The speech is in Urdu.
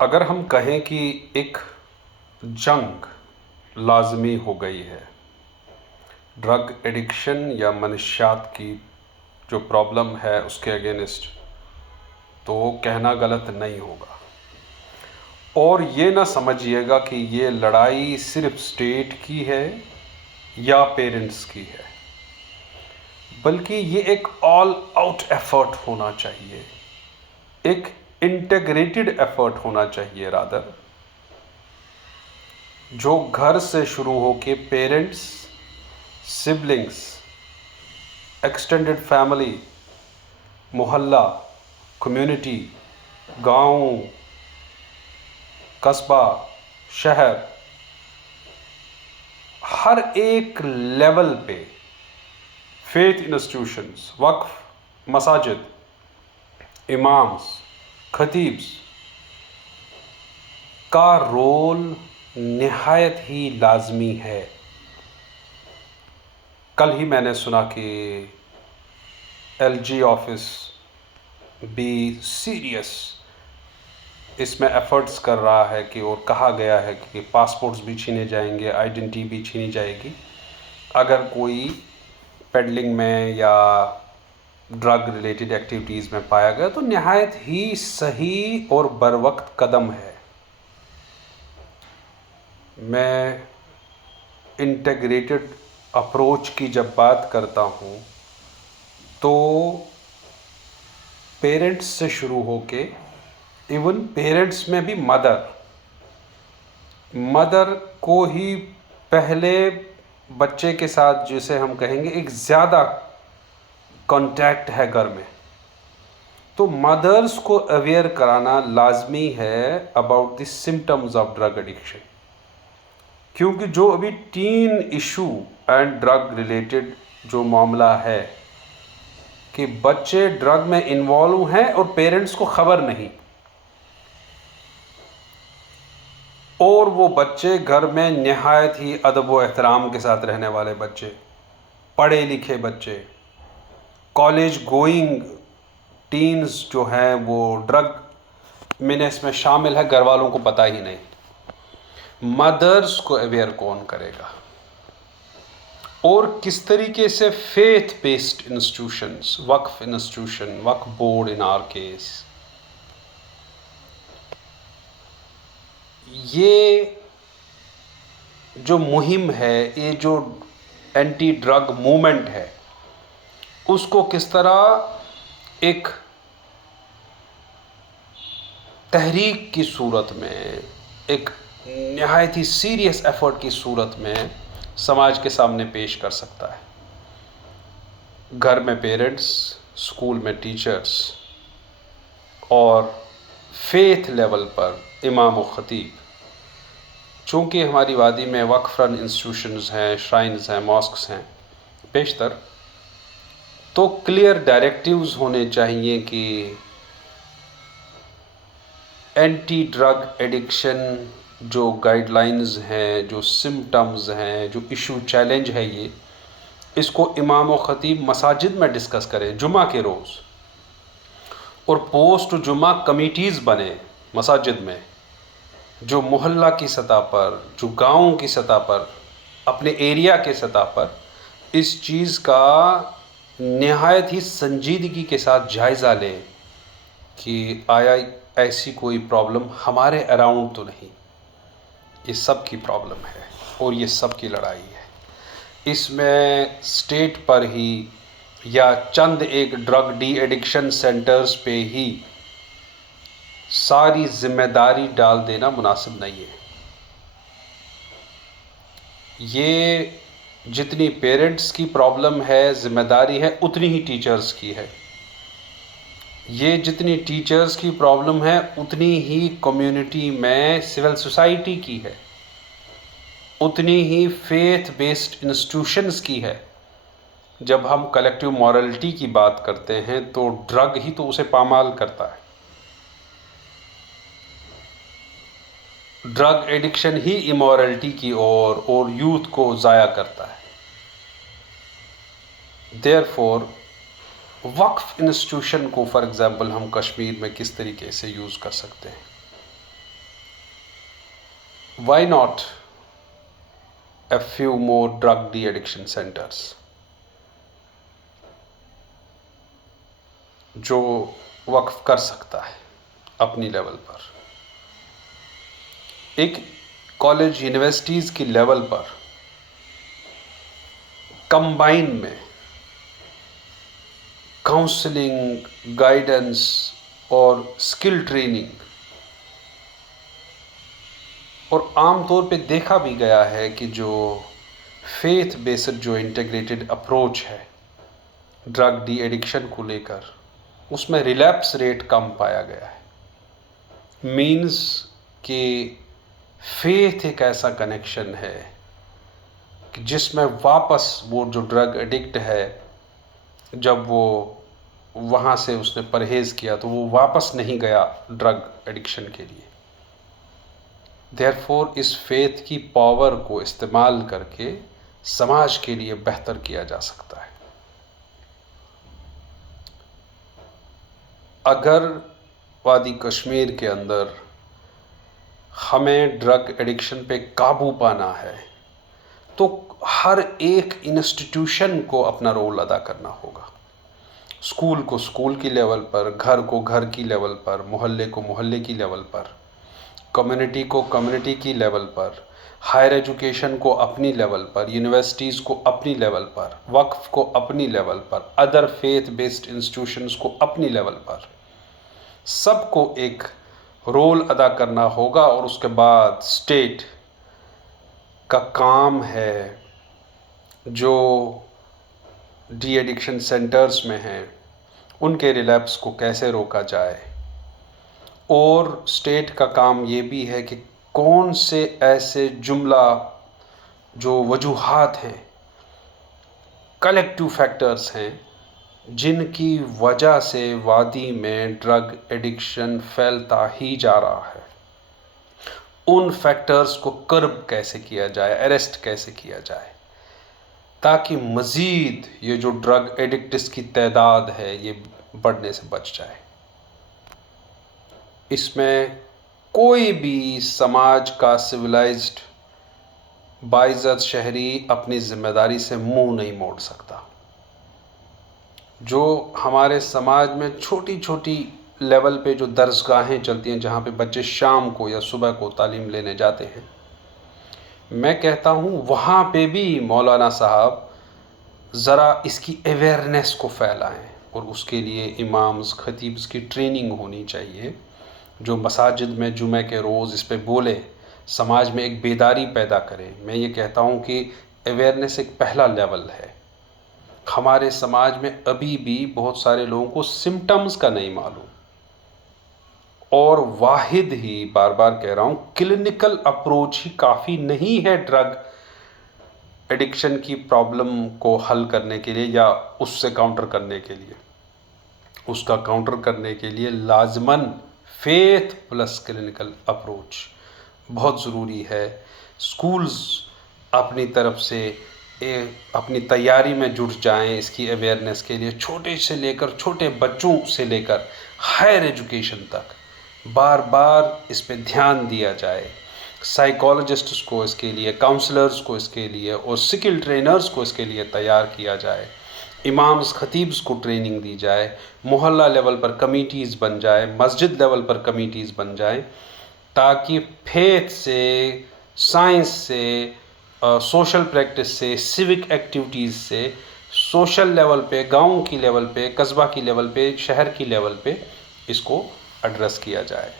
اگر ہم کہیں کہ ایک جنگ لازمی ہو گئی ہے ڈرگ ایڈکشن یا منشیات کی جو پرابلم ہے اس کے اگینسٹ، تو کہنا غلط نہیں ہوگا۔ اور یہ نہ سمجھیے گا کہ یہ لڑائی صرف اسٹیٹ کی ہے یا پیرنٹس کی ہے، بلکہ یہ ایک آل آؤٹ ایفرٹ ہونا چاہیے، ایک انٹیگریٹڈ ایفرٹ ہونا چاہیے رادر، جو گھر سے شروع ہو کے پیرنٹس، سبلنگس، ایکسٹینڈڈ فیملی، محلہ، کمیونٹی، گاؤں، قصبہ، شہر، ہر ایک لیول پہ فیتھ انسٹیٹیوشنز، وقف، مساجد، امامز، خطیبز کا رول نہایت ہی لازمی ہے۔ کل ہی میں نے سنا کہ ایل جی آفس بھی سیریس اس میں ایفرٹس کر رہا ہے کہ، اور کہا گیا ہے کہ پاسپورٹس بھی چھینے جائیں گے، آئیڈینٹی بھی چھینی جائے گی اگر کوئی پیڈلنگ میں یا ڈرگ ریلیٹڈ ایکٹیویٹیز میں پایا گیا، تو نہایت ہی صحیح اور بروقت قدم ہے۔ میں انٹیگریٹڈ اپروچ کی جب بات کرتا ہوں تو پیرنٹس سے شروع ہو کے ایون پیرنٹس میں بھی مدر کو ہی پہلے بچے کے ساتھ، جسے ہم کہیں گے ایک زیادہ کانٹیکٹ ہے گھر میں، تو مدرس کو اویئر کرانا لازمی ہے about the symptoms of drug addiction, کیونکہ جو ابھی ten issue and drug related جو معاملہ ہے کہ بچے ڈرگ میں انوالو ہیں اور پیرنٹس کو خبر نہیں، اور وہ بچے گھر میں نہایت ہی ادب و احترام کے ساتھ رہنے والے بچے، پڑھے لکھے بچے، کالج گوئنگ ٹینز جو ہیں وہ ڈرگ مینس میں شامل ہے، گھر والوں کو پتہ ہی نہیں۔ مدرس کو اویئر کون کرے گا؟ اور کس طریقے سے فیتھ بیسڈ انسٹیٹیوشنز، وقف انسٹیٹیوشن، وقف بورڈ ان آر کیس، یہ جو مہم ہے، یہ جو اینٹی ڈرگ موومنٹ ہے، اس کو کس طرح ایک تحریک کی صورت میں، ایک نہایت ہی سیریس ایفرٹ کی صورت میں سماج کے سامنے پیش کر سکتا ہے۔ گھر میں پیرنٹس، اسکول میں ٹیچرز، اور فیتھ لیول پر امام و خطیب، چونکہ ہماری وادی میں وقف رن انسٹیٹیوشنز ہیں، شرائنز ہیں، ماسکس ہیں بیشتر، تو کلیئر ڈائریکٹیوز ہونے چاہیے کہ اینٹی ڈرگ ایڈکشن جو گائیڈ لائنز ہیں، جو سمٹمز ہیں، جو ایشو چیلنج ہے، اس کو امام و خطیب مساجد میں ڈسکس کریں جمعہ کے روز، اور پوسٹ جمعہ کمیٹیز بنے مساجد میں، جو محلہ کی سطح پر، جو گاؤں کی سطح پر، اپنے ایریا کے سطح پر اس چیز کا نہایت ہی سنجیدگی کے ساتھ جائزہ لیں کہ آیا ایسی کوئی پرابلم ہمارے اراؤنڈ تو نہیں۔ یہ سب کی پرابلم ہے اور یہ سب کی لڑائی ہے۔ اس میں اسٹیٹ پر ہی یا چند ایک ڈرگ ڈی ایڈکشن سینٹرز پہ ہی ساری ذمہ داری ڈال دینا مناسب نہیں ہے۔ یہ جتنی پیرنٹس کی پرابلم ہے، ذمہ داری ہے، اتنی ہی ٹیچرز کی ہے۔ یہ جتنی ٹیچرز کی پرابلم ہے، اتنی ہی کمیونٹی میں سول سوسائٹی کی ہے، اتنی ہی فیتھ بیسڈ انسٹیٹیوشنز کی ہے۔ جب ہم کلیکٹیو مورلٹی کی بات کرتے ہیں تو ڈرگ ہی تو اسے پامال کرتا ہے، ڈرگ ایڈکشن ہی امورلٹی کی اور یوتھ کو ضائع کرتا ہے۔ دیئرفور وقف انسٹیٹیوشن کو فار ایگزامپل ہم کشمیر میں کس طریقے سے یوز کر سکتے ہیں؟ Why not a few more drug de-addiction centers جو وقف کر سکتا ہے اپنی لیول پر، ایک کالج یونیورسٹیز کی لیول پر کمبائن میں کاؤنسلنگ، گائیڈنس اور اسکل ٹریننگ، اور عام طور پہ دیکھا بھی گیا ہے کہ جو فیتھ بیسڈ جو انٹیگریٹڈ اپروچ ہے ڈرگ ڈی ایڈکشن کو لے کر، اس میں ریلیپس ریٹ کم پایا گیا ہے. مینز کہ فیتھ ایک ایسا کنیکشن ہے کہ جس میں واپس وہ جو ڈرگ ایڈکٹ ہے، جب وہ وہاں سے اس نے پرہیز کیا تو وہ واپس نہیں گیا ڈرگ ایڈکشن کے لیے. دیئرفور اس فیتھ کی پاور کو استعمال کر کے سماج کے لیے بہتر کیا جا سکتا ہے. اگر وادی کشمیر کے اندر ہمیں ڈرگ ایڈکشن پہ قابو پانا ہے تو ہر ایک انسٹیٹیوشن کو اپنا رول ادا کرنا ہوگا. اسکول کو اسکول کی لیول پر، گھر کو گھر کی لیول پر، محلے کو محلے کی لیول پر، کمیونٹی کو کمیونٹی کی لیول پر، ہائر ایجوکیشن کو اپنی لیول پر، یونیورسٹیز کو اپنی لیول پر، وقف کو اپنی لیول پر، ادر فیتھ بیسڈ انسٹیٹیوشنز کو اپنی لیول پر، سب کو ایک رول ادا کرنا ہوگا. اور اس کے بعد اسٹیٹ کا کام ہے جو ڈی ایڈکشن سینٹرز میں ہیں ان کے ریلیپس کو کیسے روکا جائے. اور اسٹیٹ کا کام یہ بھی ہے کہ کون سے ایسے جملہ جو وجوہات ہیں، کلیکٹیو فیکٹرز ہیں، جن کی وجہ سے وادی میں ڈرگ ایڈکشن پھیلتا ہی جا رہا ہے، ان فیکٹرز کو کرب کیسے کیا جائے، اریسٹ کیسے کیا جائے، تاکہ مزید یہ جو ڈرگ ایڈکٹس کی تعداد ہے یہ بڑھنے سے بچ جائے. اس میں کوئی بھی سماج کا سویلائزڈ باعزت شہری اپنی ذمہ داری سے منہ نہیں موڑ سکتا. جو ہمارے سماج میں چھوٹی چھوٹی لیول پہ جو درسگاہیں چلتی ہیں جہاں پہ بچے شام کو یا صبح کو تعلیم لینے جاتے ہیں، میں کہتا ہوں وہاں پہ بھی مولانا صاحب ذرا اس کی اویئرنیس کو پھیلائیں، اور اس کے لیے امامز، خطیبز کی ٹریننگ ہونی چاہیے جو مساجد میں جمعہ کے روز اس پہ بولے، سماج میں ایک بیداری پیدا کرے. میں یہ کہتا ہوں کہ اویئرنیس ایک پہلا لیول ہے. ہمارے سماج میں ابھی بھی بہت سارے لوگوں کو سمٹمز کا نہیں معلوم، اور واحد ہی بار بار کہہ رہا ہوں کلینکل اپروچ ہی کافی نہیں ہے ڈرگ ایڈکشن کی پرابلم کو حل کرنے کے لیے یا اس سے کاؤنٹر کرنے کے لیے. اس کا کاؤنٹر کرنے کے لیے لازماً فیتھ پلس کلینکل اپروچ بہت ضروری ہے. اسکولز اپنی طرف سے اپنی تیاری میں جٹ جائیں اس کی اویئرنیس کے لیے، چھوٹے سے لے کر چھوٹے بچوں سے لے کر ہائر ایجوکیشن تک بار بار اس پہ دھیان دیا جائے. سائیکالوجسٹس کو اس کے لیے، کاؤنسلرز کو اس کے لیے، اور سکل ٹرینرز کو اس کے لیے تیار کیا جائے. امامز، خطیبز کو ٹریننگ دی جائے، محلہ لیول پر کمیٹیز بن جائے، مسجد لیول پر کمیٹیز بن جائیں، تاکہ فیتھ سے، سائنس سے، سوشل پریکٹس سے، سیوک ایکٹیویٹیز سے، سوشل لیول پہ، گاؤں کی لیول پہ، قصبہ کی لیول پہ، شہر کی لیول پہ اس کو ایڈریس کیا جائے.